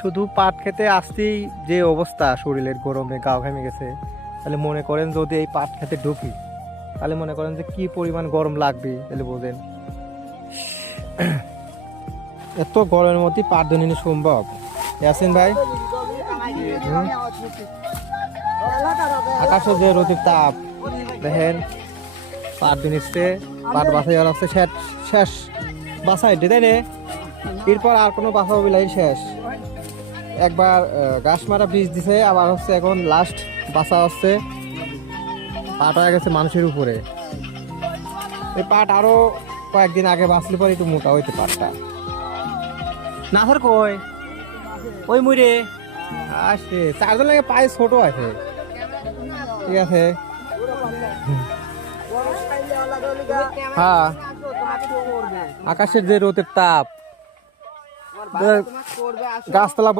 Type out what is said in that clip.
শুধু পাট খেতে আসতেই যে অবস্থা, শরীরের গরমে গা ঘেমে গেছে, তাহলে মনে করেন যদি এই পাট খেতে ঢুকি তাহলে মনে করেন যে কি পরিমাণ গরম লাগবে, তাহলে বোঝেন। এত গরমের মধ্যে পাট ধরে সম্ভব ইয়াসিন ভাই? আকাশে যে রোদের তাপ দেখেন, পাট দিনিসতে পাট বাসাই হচ্ছে শেষ শেষ বাসাই তাই না? এরপর আর কোনো বাসা বিলাই শেষ। একবার ঘাস মারা বীজ দিছে, আবার হচ্ছে এখন লাস্ট বাসা হচ্ছে পাট হয়ে গেছে মানুষের উপরে। এই পাট আরো কয়েকদিন আগে বাঁচলে পরে একটু মোটা হইতে পাটটা। না স্যার কই ওই মুড়ে আসে চারজন লাগে, পায়ে ছোট আছে, ঠিক আছে। হ্যাঁ, আকাশের যে রোদের তাপ, গাছতলা